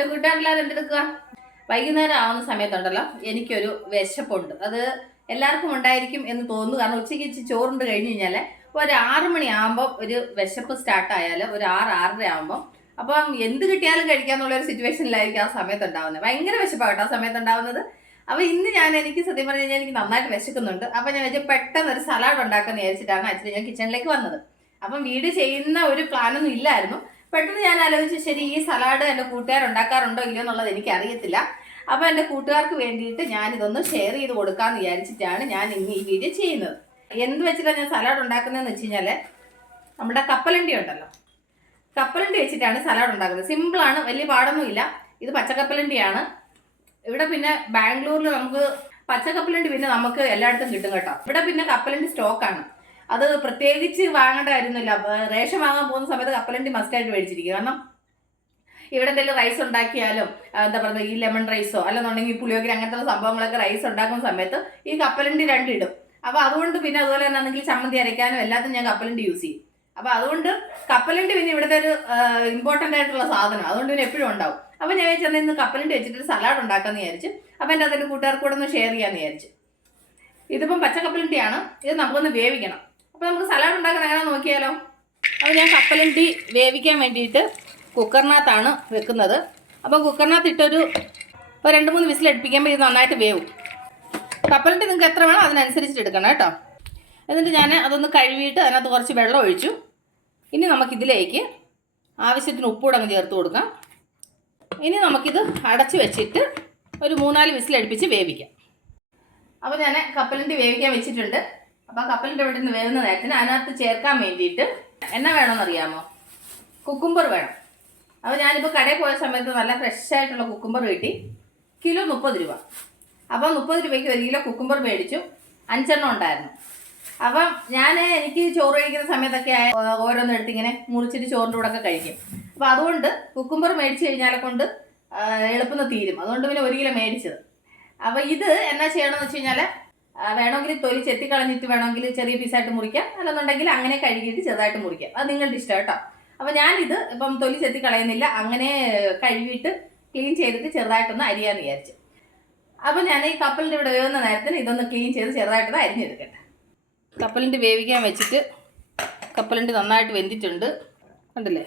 എന്റെ കൂട്ടുകാരെല്ലാവരും എന്തെടുക്കുക വൈകുന്നേരം ആവുന്ന സമയത്തുണ്ടല്ലോ എനിക്കൊരു വിശപ്പുണ്ട്. അത് എല്ലാവർക്കും ഉണ്ടായിരിക്കും എന്ന് തോന്നുന്നു. കാരണം ഉച്ചയ്ക്ക് ഇച്ചിരി ചോറുണ്ട് കഴിഞ്ഞ് കഴിഞ്ഞാൽ ഒരു ആറ് മണിയാകുമ്പോൾ ഒരു വിശപ്പ് സ്റ്റാർട്ട് ആയാൽ ഒരു ആറ് ആറര ആകുമ്പോൾ അപ്പം എന്ത് കിട്ടിയാലും കഴിക്കാന്നുള്ള ഒരു സിറ്റുവേഷനിലായിരിക്കും ആ സമയത്ത് ഉണ്ടാവുന്നത് ഭയങ്കര വിശപ്പാണ് കേട്ടോ ആ സമയത്ത് ഉണ്ടാവുന്നത് അപ്പോൾ ഇന്ന് ഞാൻ എനിക്ക് സത്യം പറഞ്ഞു കഴിഞ്ഞാൽ എനിക്ക് നന്നായിട്ട് വിശക്കുന്നുണ്ട്. അപ്പോൾ ഞാൻ വെച്ചാൽ പെട്ടെന്ന് ഒരു സലാഡ് ഉണ്ടാക്കാൻ വിചാരിച്ചിട്ടാണ് ആക്ച്വലി ഞാൻ കിച്ചണിലേക്ക് വന്നത്. അപ്പം വീട് ചെയ്യുന്ന ഒരു പ്ലാനൊന്നും ഇല്ലായിരുന്നു. പെട്ടെന്ന് ഞാൻ ആലോചിച്ചു ശരി ഈ സലാഡ് എന്റെ കൂട്ടുകാർ ഉണ്ടാക്കാറുണ്ടോ ഇല്ലയോ എന്നുള്ളത് എനിക്ക് അറിയത്തില്ല അപ്പോൾ എന്റെ കൂട്ടുകാർക്ക് വേണ്ടിയിട്ട് ഞാൻ ഇതൊന്ന് ഷെയർ ചെയ്ത് കൊടുക്കാമെന്ന് വിചാരിച്ചിട്ടാണ് ഞാൻ ഇന്ന് ഈ വീഡിയോ ചെയ്യുന്നത്. എന്ത് വെച്ചിട്ടാണ് ഞാൻ സലാഡ് ഉണ്ടാക്കുന്നതെന്ന് വെച്ച് കഴിഞ്ഞാൽ നമ്മുടെ കപ്പലണ്ടി ഉണ്ടല്ലോ. കപ്പലണ്ടി വെച്ചിട്ടാണ് സലാഡ് ഉണ്ടാക്കുന്നത്. സിമ്പിളാണ് വലിയ പാടൊന്നുമില്ല. ഇത് പച്ചക്കപ്പലണ്ടിയാണ്. ഇവിടെ പിന്നെ ബാംഗ്ലൂരിൽ നമുക്ക് പച്ചക്കപ്പലണ്ടി പിന്നെ നമുക്ക് എല്ലായിടത്തും കിട്ടും കേട്ടോ. ഇവിടെ പിന്നെ കപ്പലണ്ടി സ്റ്റോക്കാണ് അത് പ്രത്യേകിച്ച് വാങ്ങേണ്ട കാര്യമൊന്നുമില്ല. റേഷൻ വാങ്ങാൻ പോകുന്ന സമയത്ത് കപ്പലണ്ടി മസ്റ്റായിട്ട് മേടിച്ചിരിക്കും. കാരണം ഇവിടെ എന്തെങ്കിലും റൈസ് ഉണ്ടാക്കിയാലും എന്താ പറയുക ഈ ലെമൺ റൈസോ അല്ലെന്നുണ്ടെങ്കിൽ പുളിയോഗ്രി അങ്ങനത്തെ സംഭവങ്ങളൊക്കെ റൈസ് ഉണ്ടാക്കുന്ന സമയത്ത് ഈ കപ്പലണ്ടി രണ്ടിടും അപ്പോൾ അതുകൊണ്ട് പിന്നെ അതുപോലെ തന്നെ ആണെങ്കിൽ ചമ്മന്തി അരയ്ക്കാനും എല്ലാത്തിനും ഞാൻ കപ്പലണ്ടി യൂസ് ചെയ്യും. അപ്പോൾ അതുകൊണ്ട് കപ്പലണ്ടി പിന്നെ ഇവിടുത്തെ ഒരു ഇമ്പോർട്ടന്റ് ആയിട്ടുള്ള സാധനം. അതുകൊണ്ട് പിന്നെ എപ്പോഴും ഉണ്ടാവും. അപ്പോൾ ഞാൻ വെച്ചാൽ ഇന്ന് കപ്പലണ്ടി വെച്ചിട്ട് സലാഡ് ഉണ്ടാക്കാമെന്ന് വിചാരിച്ചു. അപ്പോൾ എന്റെ അതിന്റെ കൂട്ടുകാർക്ക് കൂടെ ഒന്ന് ഷെയർ ചെയ്യാമെന്ന് വിചാരിച്ചു. ഇതിപ്പം പച്ചക്കപ്പലണ്ടിയാണ്. ഇത് നമുക്കൊന്ന് വേവിക്കണം. അപ്പോൾ നമുക്ക് സലാഡ് ഉണ്ടാക്കാൻ എങ്ങനെ നോക്കിയാലോ? അപ്പോൾ ഞാൻ കപ്പലണ്ടി വേവിക്കാൻ വേണ്ടിയിട്ട് കുക്കറിനകത്താണ് വെക്കുന്നത്. അപ്പോൾ കുക്കറിനകത്ത് ഇട്ടൊരു ഒരു രണ്ട് മൂന്ന് വിസിൽ അടുപ്പിക്കുമ്പോൾ ഇത് നന്നായിട്ട് വേവും. കപ്പലണ്ടി നിങ്ങൾക്ക് എത്ര വേണം അതിനനുസരിച്ചിട്ട് എടുക്കണം കേട്ടോ. എന്നിട്ട് ഞാൻ അതൊന്ന് കഴുകിയിട്ട് അതിനകത്ത് കുറച്ച് വെള്ളം ഒഴിച്ചു. ഇനി നമുക്കിതിലേക്ക് ആവശ്യത്തിന് ഉപ്പൂടെ അങ്ങ് ചേർത്ത് കൊടുക്കാം. ഇനി നമുക്കിത് അടച്ച് വെച്ചിട്ട് ഒരു മൂന്നാൽ വിസിൽ അടുപ്പിച്ച് വേവിക്കാം. അപ്പോൾ ഞാൻ കപ്പലണ്ടി വേവിക്കാൻ വെച്ചിട്ടുണ്ട്. അപ്പോൾ കപ്പലിന്റെ ഇവിടെ നിന്ന് വരുന്ന നേരത്തിന് അതിനകത്ത് ചേർക്കാൻ വേണ്ടിയിട്ട് എന്നാ വേണമെന്ന് അറിയാമോ കുക്കുംബർ വേണം. അപ്പോൾ ഞാനിപ്പോൾ കടയിൽ പോയ സമയത്ത് നല്ല ഫ്രഷ് ആയിട്ടുള്ള കുക്കുംബർ കിട്ടി. കിലോ മുപ്പത് രൂപ. അപ്പോൾ മുപ്പത് രൂപയ്ക്ക് ഒരു കിലോ കുക്കുംബർ മേടിച്ചു. അഞ്ചെണ്ണം ഉണ്ടായിരുന്നു. അപ്പം ഞാൻ എനിക്ക് ചോറ് കഴിക്കുന്ന സമയത്തൊക്കെ ആയ- ഓരോന്നും എടുത്ത് ഇങ്ങനെ മുറിച്ചിട്ട് ചോറിന്റെ കൂടെ ഒക്കെ കഴിക്കും. അപ്പോൾ അതുകൊണ്ട് കുക്കുംബർ മേടിച്ച് കഴിഞ്ഞാലെ കൊണ്ട് എളുപ്പം തീരും. അതുകൊണ്ട് പിന്നെ ഒരു കിലോ മേടിച്ചത്. അപ്പോൾ ഇത് എന്നാ ചെയ്യണമെന്ന് വെച്ച് കഴിഞ്ഞാൽ വേണമെങ്കിൽ തൊലി ചെത്തി കളഞ്ഞിട്ട് വേണമെങ്കിൽ ചെറിയ പീസായിട്ട് മുറിക്കാം. അല്ലെന്നുണ്ടെങ്കിൽ അങ്ങനെ കഴുകിയിട്ട് ചെറുതായിട്ട് മുറിക്കാം. അത് നിങ്ങളുടെ ഇഷ്ടം കേട്ടോ. അപ്പം ഞാനിത് ഇപ്പം തൊലി ചെത്തി കളയുന്നില്ല. അങ്ങനെ കഴുകിയിട്ട് ക്ലീൻ ചെയ്തിട്ട് ചെറുതായിട്ടൊന്ന് അരിയാന്ന് വിചാരിച്ചു. അപ്പം ഞാൻ ഈ കപ്പലിന്റെ ഇവിടെ വേവുന്ന നേരത്തിന് ഇതൊന്ന് ക്ലീൻ ചെയ്ത് ചെറുതായിട്ടൊന്ന് അരിഞ്ഞെടുക്കട്ടെ. കപ്പലിന്റെ വേവിക്കാൻ വെച്ചിട്ട് കപ്പലിന്റെ നന്നായിട്ട് വെന്തിട്ടുണ്ട്. കണ്ടില്ലേ?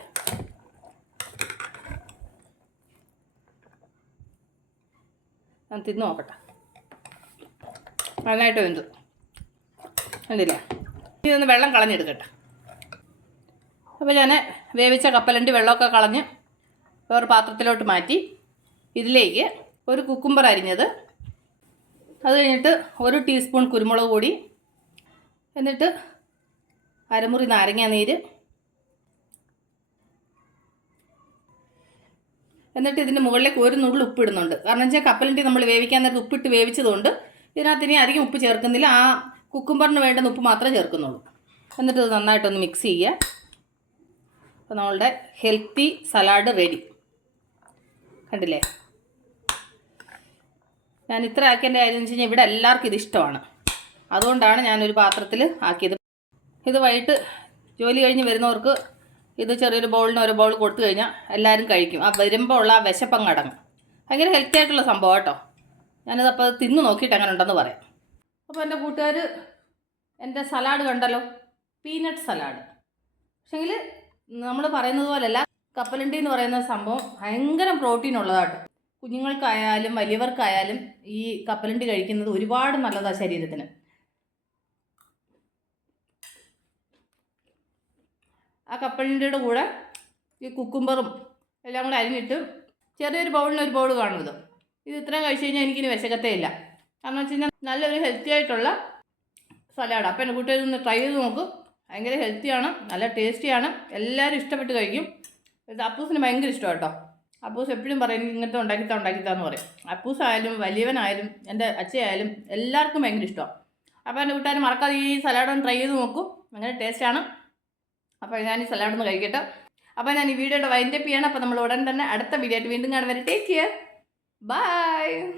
ഞാൻ തിന്ന് നോക്കട്ടെ. നന്നായിട്ട് വെന്തു. കണ്ടില്ലേ? ഇതൊന്ന് വെള്ളം കളഞ്ഞെടുക്കട്ടെ. അപ്പോൾ ഞാൻ വേവിച്ച കപ്പലണ്ടി വെള്ളമൊക്കെ കളഞ്ഞ് വേറെ പാത്രത്തിലോട്ട് മാറ്റി ഇതിലേക്ക് ഒരു കുക്കുംബർ അരിഞ്ഞത്. അത് കഴിഞ്ഞിട്ട് ഒരു ടീസ്പൂൺ കുരുമുളക് പൊടി എന്നിട്ട് അരമുറി നാരങ്ങ നീര് എന്നിട്ട് ഇതിന്റെ മുകളിലേക്ക് ഒരു നുള്ളിൽ ഉപ്പിടുന്നുണ്ട് കാരണം വെച്ചാൽ കപ്പലണ്ടി നമ്മൾ വേവിക്കാൻ നേരത്ത് ഉപ്പിട്ട് വേവിച്ചതുകൊണ്ട് ഇതിനകത്ത് ഇനി അധികം ഉപ്പ് ചേർക്കുന്നില്ല. ആ കുക്കുംബറിന് വേണ്ടുന്ന ഉപ്പ് മാത്രമേ ചേർക്കുന്നുള്ളൂ. എന്നിട്ട് ഇത് നന്നായിട്ടൊന്ന് മിക്സ് ചെയ്യുക. അപ്പോൾ നമ്മളുടെ ഹെൽത്തി സലാഡ് റെഡി കണ്ടില്ലേ? ഞാൻ ഇത്ര ആക്കിയതിന്റെ കാര്യം എന്ന് വെച്ച് കഴിഞ്ഞാൽ ഇവിടെ എല്ലാവർക്കും ഇത് ഇഷ്ടമാണ്. അതുകൊണ്ടാണ് ഞാനൊരു പാത്രത്തിൽ ആക്കിയത്. ഇത് വൈകിട്ട് ജോലി കഴിഞ്ഞ് വരുന്നവർക്ക് ഇത് ചെറിയൊരു ബൗളിന് ഒരു ബൗൾ കൊടുത്തു കഴിഞ്ഞാൽ എല്ലാവരും കഴിക്കും. ആ വരുമ്പോൾ ഉള്ള ആ വിശപ്പങ്ങ് അടങ്ങും. ഭയങ്കര ഹെൽത്തി ആയിട്ടുള്ള സംഭവം കേട്ടോ. ഞാനിത് അപ്പോൾ തിന്ന് നോക്കിയിട്ട് അങ്ങനെ ഉണ്ടെന്ന് പറയാം. അപ്പോൾ എന്റെ കൂട്ടുകാർ എന്റെ സലാഡ് കണ്ടല്ലോ പീനട്ട് സലാഡ്. പക്ഷേങ്കിൽ നമ്മൾ പറയുന്നത് പോലെയല്ല കപ്പലണ്ടി എന്ന് പറയുന്ന സംഭവം ഭയങ്കര പ്രോട്ടീൻ ഉള്ളതാട്ടോ. കുഞ്ഞുങ്ങൾക്കായാലും വലിയവർക്കായാലും ഈ കപ്പലണ്ടി കഴിക്കുന്നത് ഒരുപാട് നല്ലതാണ് ശരീരത്തിന്. ആ കപ്പലണ്ടിയുടെ കൂടെ ഈ കുക്കുംബറും എല്ലാം കൂടെ അരിഞ്ഞിട്ട് ചെറിയൊരു ബൗളിന് ഒരു ബൗൾ കാണും ഇത് ഇത് ഇത്രയും കഴിച്ച് കഴിഞ്ഞാൽ എനിക്കിനി വിശക്കത്തേ ഇല്ല. കാരണം വെച്ച് കഴിഞ്ഞാൽ നല്ലൊരു ഹെൽത്തി ആയിട്ടുള്ള സലാഡ്. അപ്പം എന്റെ കൂട്ടുകാർ ഒന്ന് ട്രൈ ചെയ്ത് നോക്കും. ഭയങ്കര ഹെൽത്തിയാണ് നല്ല ടേസ്റ്റിയാണ് എല്ലാവരും ഇഷ്ടപ്പെട്ട് കഴിക്കും. ഇത് അപ്പൂസിന് ഭയങ്കര ഇഷ്ടമാണ് കേട്ടോ. അപ്പൂസ് എപ്പോഴും പറയും "എനിക്ക് ഇങ്ങനത്തെ ഉണ്ടാക്കിത്താ ഉണ്ടാക്കിത്താന്ന് പറയും. അപ്പൂസായാലും വലിയവനായാലും എന്റെ അച്ഛയായാലും എല്ലാവർക്കും ഭയങ്കര ഇഷ്ടമാണ് അപ്പോൾ എന്റെ കൂട്ടുകാർ മറക്കാതെ ഈ സലാഡ് ഒന്ന് ട്രൈ ചെയ്ത് നോക്കും. ഭയങ്കര ടേസ്റ്റാണ് അപ്പോൾ ഞാൻ ഈ സലാഡ് ഒന്ന് കഴിക്കട്ടെ. അപ്പോൾ ഞാൻ ഈ വീഡിയോയുടെ വൈൻഡപ്പ് ചെയ്യണം. അപ്പോൾ നമ്മൾ ഉടൻ തന്നെ അടുത്ത വീഡിയോ ആയിട്ട് വീണ്ടും കാണുവരെ ടേക്ക് കെയർ Bye.